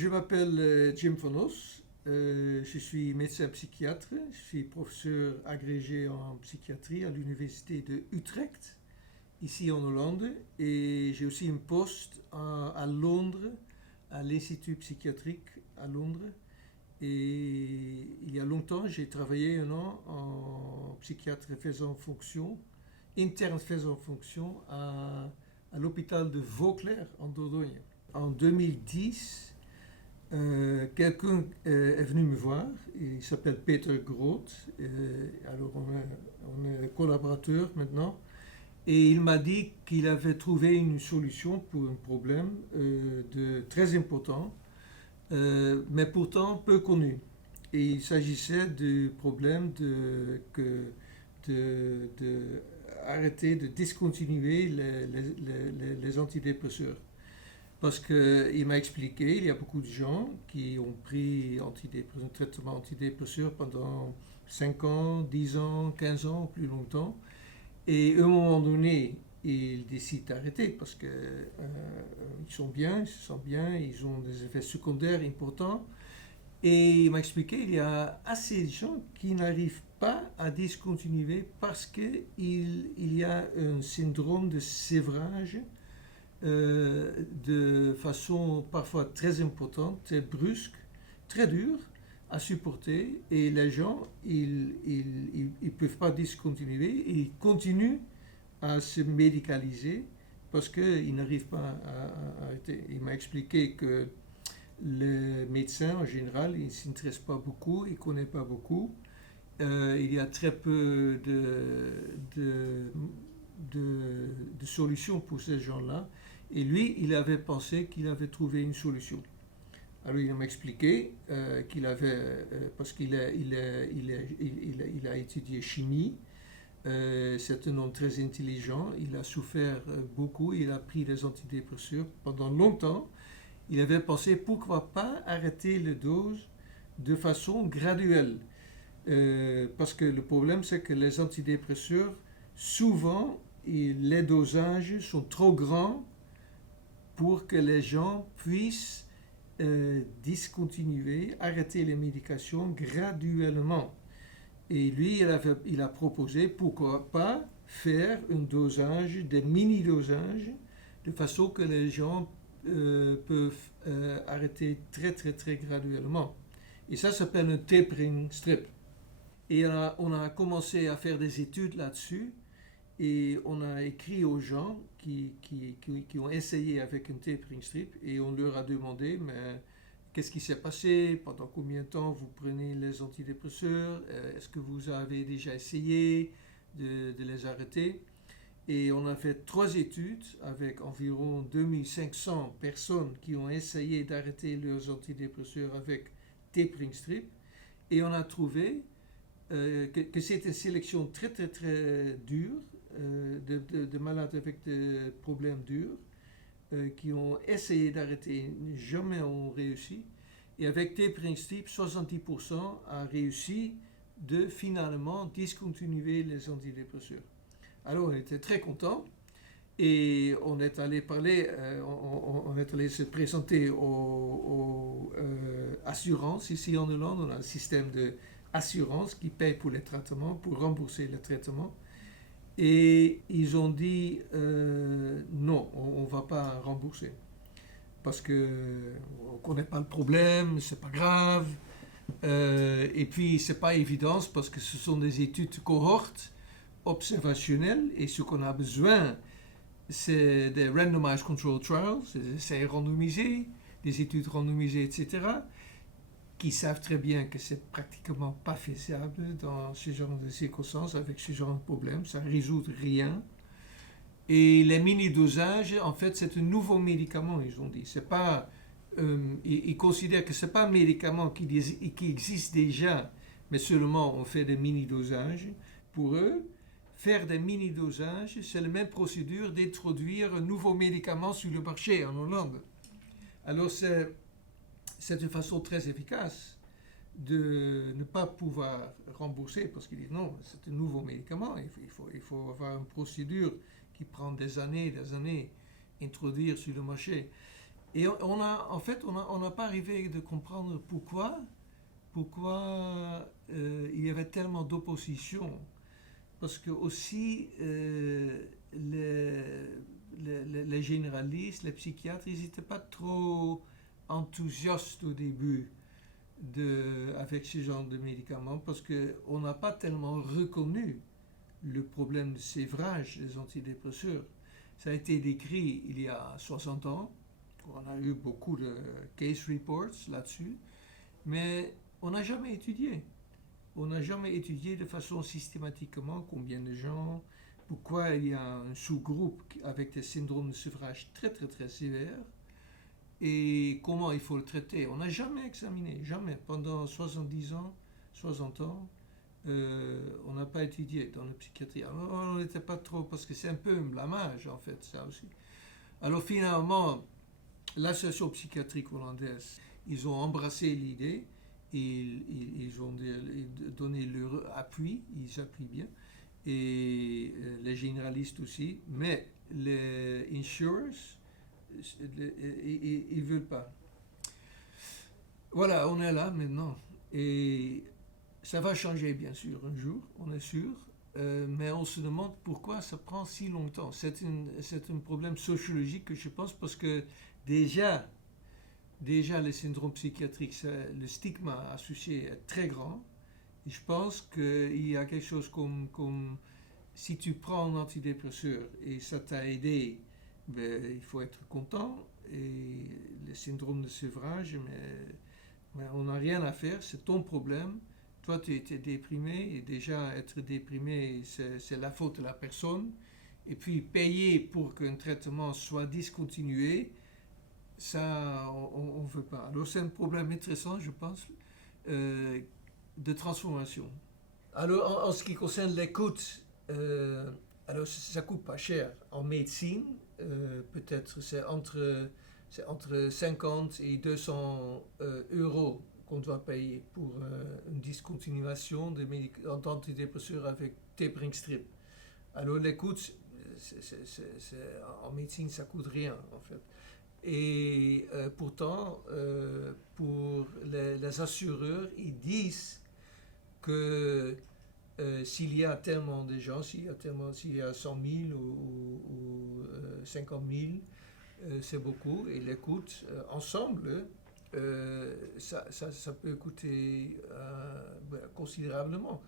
Je m'appelle Jim Van Os. Je suis médecin psychiatre. Je suis professeur agrégé en psychiatrie à l'université de Utrecht, ici en Hollande. Et j'ai aussi un poste à Londres, à l'Institut psychiatrique à Londres. Et il y a longtemps, j'ai travaillé un an en psychiatre faisant fonction, interne faisant fonction à l'hôpital de Vauclair en Dordogne. En 2010, quelqu'un est venu me voir, il s'appelle Peter Groth, alors on est collaborateurs maintenant, et il m'a dit qu'il avait trouvé une solution pour un problème très important, mais pourtant peu connu. Et il s'agissait du problème de arrêter, de discontinuer les antidépresseurs. Parce qu'il m'a expliqué, il y a beaucoup de gens qui ont pris un traitement antidépresseur pendant 5 ans, 10 ans, 15 ans, plus longtemps. Et à un moment donné, ils décident d'arrêter parce qu'ils sont bien, ils se sentent bien, ils ont des effets secondaires importants. Et il m'a expliqué qu'il y a assez de gens qui n'arrivent pas à discontinuer parce qu'il y a un syndrome de sévrage de façon parfois très importante, très brusque, très dure à supporter. Et les gens, ils peuvent pas discontinuer, ils continuent à se médicaliser parce qu'ils n'arrivent pas à arrêter. Il m'a expliqué que les médecins, en général, ils ne s'intéressent pas beaucoup, ils ne connaissent pas beaucoup. Il y a très peu de solutions pour ces gens-là. Et lui, il avait pensé qu'il avait trouvé une solution. Alors il m'a expliqué qu'il avait, parce qu'il a étudié chimie, c'est un homme très intelligent, il a souffert beaucoup, il a pris des antidépresseurs pendant longtemps. Il avait pensé pourquoi pas arrêter la dose de façon graduelle. Parce que le problème c'est que les antidépresseurs, souvent, les dosages sont trop grands pour que les gens puissent discontinuer, arrêter les médications graduellement. Et lui, il a proposé pourquoi pas faire un dosage, des mini-dosages, de façon que les gens peuvent arrêter très très très graduellement. Et ça s'appelle un tapering strip. Et on a commencé à faire des études là-dessus. Et on a écrit aux gens qui ont essayé avec un tapering strip et on leur a demandé mais qu'est-ce qui s'est passé, pendant combien de temps vous prenez les antidépresseurs, est-ce que vous avez déjà essayé de les arrêter. Et on a fait 3 études avec environ 2500 personnes qui ont essayé d'arrêter leurs antidépresseurs avec tapering strip et on a trouvé que c'est une sélection très très très dure de malades avec des problèmes durs qui ont essayé d'arrêter, jamais ont réussi. Et avec tapering strip, 70% a réussi de finalement discontinuer les antidépresseurs. Alors on était très contents et on est allé parler, on est allé se présenter aux assurances ici en Hollande. On a un système d'assurance qui paye pour les traitements, pour rembourser les traitements. Et ils ont dit non, on ne va pas rembourser. Parce qu'on ne connaît pas le problème, c'est pas grave. Et puis, c'est pas évident parce que ce sont des études cohortes observationnelles et ce qu'on a besoin, c'est des randomized control trials, des essais randomisés, des études randomisées, etc., qui savent très bien que c'est pratiquement pas faisable dans ce genre de circonstances, avec ce genre de problème, ça ne résout rien. Et les mini-dosages, en fait, c'est un nouveau médicament, ils ont dit. C'est pas, ils considèrent que ce n'est pas un médicament qui existe déjà, mais seulement on fait des mini-dosages. Pour eux, faire des mini-dosages, c'est la même procédure d'introduire un nouveau médicament sur le marché en Hollande. Alors c'est une façon très efficace de ne pas pouvoir rembourser parce qu'ils disent non, c'est un nouveau médicament, il faut avoir une procédure qui prend des années, introduire sur le marché. Et on n'a pas arrivé de comprendre pourquoi il y avait tellement d'opposition. Parce que aussi, les généralistes, les psychiatres, ils n'étaient pas trop enthousiastes au début avec ce genre de médicaments parce qu'on n'a pas tellement reconnu le problème de sévrage des antidépresseurs. Ça a été décrit il y a 60 ans. On a eu beaucoup de case reports là-dessus, mais on n'a jamais étudié. On n'a jamais étudié de façon systématiquement combien de gens, pourquoi il y a un sous-groupe avec des syndromes de sevrage très très très sévères et comment il faut le traiter. On n'a jamais examiné, jamais. Pendant 70 ans, 60 ans, on n'a pas étudié dans la psychiatrie. Alors, on n'était pas trop, parce que c'est un peu un blâmage en fait, ça aussi. Alors finalement, l'association psychiatrique hollandaise, ils ont embrassé l'idée, ils ont donné leur appui, ils appuient bien, et les généralistes aussi, mais les insurers, ils ne veulent pas. Voilà, on est là maintenant, et ça va changer bien sûr un jour, on est sûr, mais on se demande pourquoi ça prend si longtemps. C'est un problème sociologique que je pense parce que déjà, les syndromes psychiatriques, le stigma associé est très grand. Et je pense qu'il y a quelque chose comme si tu prends un antidépresseur et ça t'a aidé, ben, il faut être content. Et le syndrome de sevrage, mais on n'a rien à faire, c'est ton problème. Toi, tu étais déprimé et déjà être déprimé, c'est la faute de la personne. Et puis payer pour qu'un traitement soit discontinué, ça, on ne veut pas. Alors c'est un problème intéressant, je pense, de transformation. Alors en ce qui concerne l'écoute, alors ça coûte pas cher. En médecine, peut-être c'est entre 50 et 200 euros qu'on doit payer pour une discontinuation d'antidépresseurs avec tapering-strip. Alors l'écoute, en médecine, ça coûte rien en fait. Et pourtant, pour les assureurs, ils disent que s'il y a tellement de gens, s'il y a 100 000 ou 50 000, c'est beaucoup. Et l'écoute, ensemble, ça peut coûter considérablement.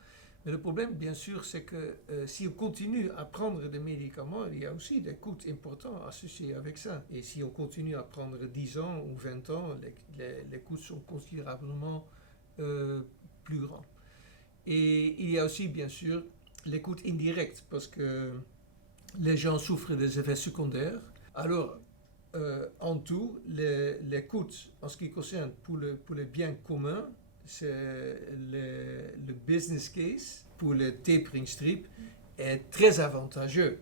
Mais le problème, bien sûr, c'est que si on continue à prendre des médicaments, il y a aussi des coûts importants associés avec ça. Et si on continue à prendre 10 ans ou 20 ans, les coûts sont considérablement plus grands. Et il y a aussi, bien sûr, les coûts indirects, parce que les gens souffrent des effets secondaires. Alors, en tout, les coûts, en ce qui concerne pour les biens communs, c'est le business case pour le tapering strip est très avantageux.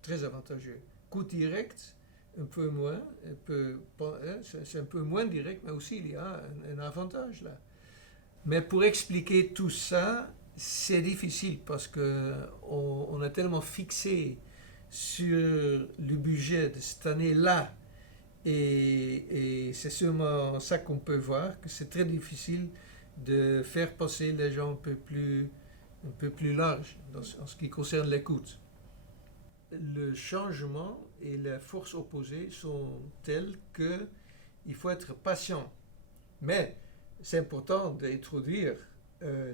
Très avantageux. Coût direct, un peu moins, c'est un peu moins direct, mais aussi il y a un avantage là. Mais pour expliquer tout ça, c'est difficile parce qu'on est tellement fixé sur le budget de cette année-là et c'est seulement ça qu'on peut voir, que c'est très difficile de faire passer les gens un peu plus large en ce qui concerne l'écoute. Le changement et la force opposée sont tels qu'il faut être patient. Mais c'est important d'introduire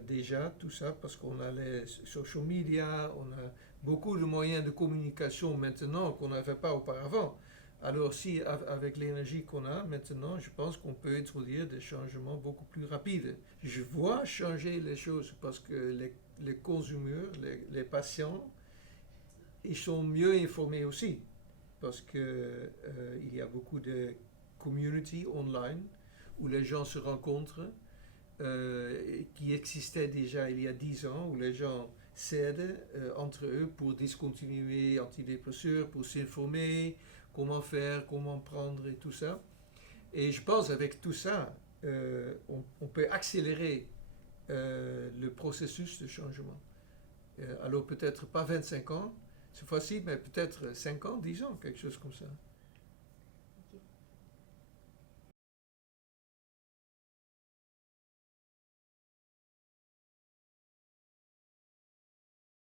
déjà tout ça parce qu'on a les social media, on a beaucoup de moyens de communication maintenant qu'on n'avait pas auparavant. Alors si avec l'énergie qu'on a maintenant, je pense qu'on peut introduire des changements beaucoup plus rapides. Je vois changer les choses parce que les consommateurs, les patients, ils sont mieux informés aussi parce que il y a beaucoup de community online où les gens se rencontrent, qui existaient déjà il y a 10 ans, où les gens s'aident entre eux pour discontinuer antidépresseurs, pour s'informer, comment faire, comment prendre et tout ça. Et je pense avec tout ça, on peut accélérer le processus de changement. Alors peut-être pas 25 ans, c'est facile, mais peut-être 5 ans, 10 ans, quelque chose comme ça.